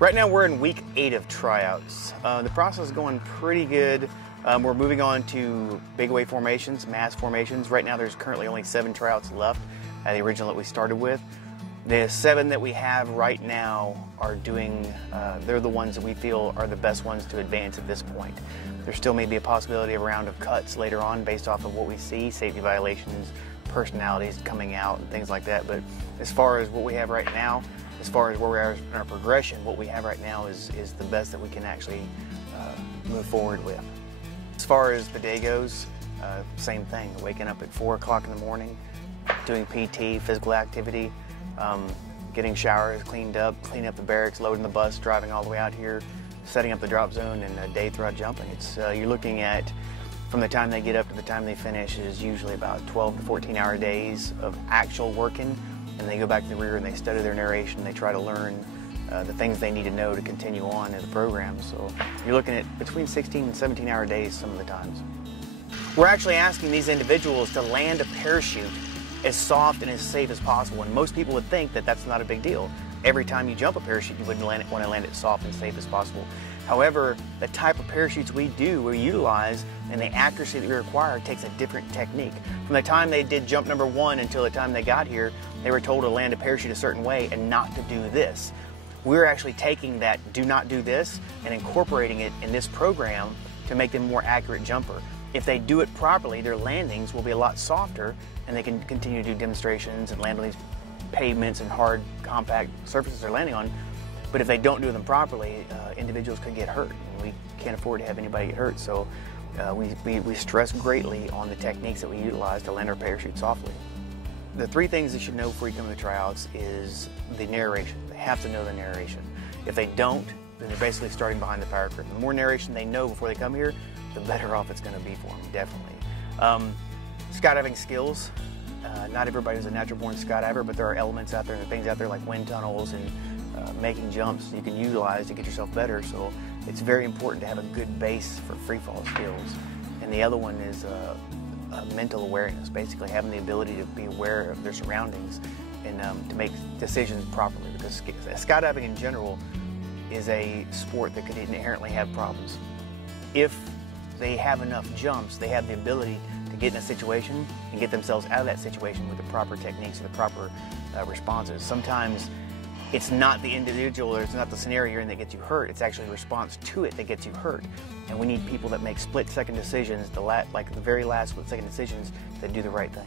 Right now we're in week 8 of tryouts. The process is going pretty good. We're moving on to big wave formations, mass formations. Right now there's currently only 7 tryouts left at the original that we started with. The 7 that we have right now are doing, they're the ones that we feel are the best ones to advance at this point. There still may be a possibility of a round of cuts later on based off of what we see, safety violations, personalities coming out and things like that. But as far as what we have right now, as far as where we are in our progression, what we have right now is the best that we can actually move forward with. As far as the day goes, same thing, waking up at 4 o'clock in the morning, doing PT, physical activity, getting showers, cleaned up, cleaning up the barracks, loading the bus, driving all the way out here, setting up the drop zone, and a day throughout jumping. It's you're looking at, from the time they get up to the time they finish, is usually about 12 to 14-hour days of actual working, and they go back to the rear and they study their narration. They try to learn the things they need to know to continue on in the program. So you're looking at between 16 and 17-hour days some of the times. We're actually asking these individuals to land a parachute as soft and as safe as possible, and most people would think that that's not a big deal. Every time you jump a parachute, you wouldn't want to land it soft and safe as possible. However, the type of parachutes we utilize, and the accuracy that we require takes a different technique. From the time they did jump number 1 until the time they got here, they were told to land a parachute a certain way and not to do this. We're actually taking that do not do this and incorporating it in this program to make them a more accurate jumper. If they do it properly, their landings will be a lot softer, and they can continue to do demonstrations and land on these pavements and hard, compact surfaces they're landing on. But if they don't do them properly, individuals could get hurt, and we can't afford to have anybody get hurt. So we stress greatly on the techniques that we utilize to land our parachute softly. The 3 things they should know before you come to the tryouts is the narration. They have to know the narration. If they don't, then they're basically starting behind the fire curtain. The more narration they know before they come here, the better off it's going to be for them, definitely. Skydiving skills. Not everybody is a natural born skydiver, but there are elements out there and things out there like wind tunnels and making jumps you can utilize to get yourself better. So it's very important to have a good base for free fall skills. And the other one is mental awareness, basically having the ability to be aware of their surroundings and to make decisions properly, because skydiving in general is a sport that could inherently have problems. If they have enough jumps, they have the ability to get in a situation and get themselves out of that situation with the proper techniques and the proper responses. Sometimes it's not the individual or it's not the scenario you're in that gets you hurt, it's actually a response to it that gets you hurt. And we need people that make split-second decisions, like the very last split-second decisions, that do the right thing.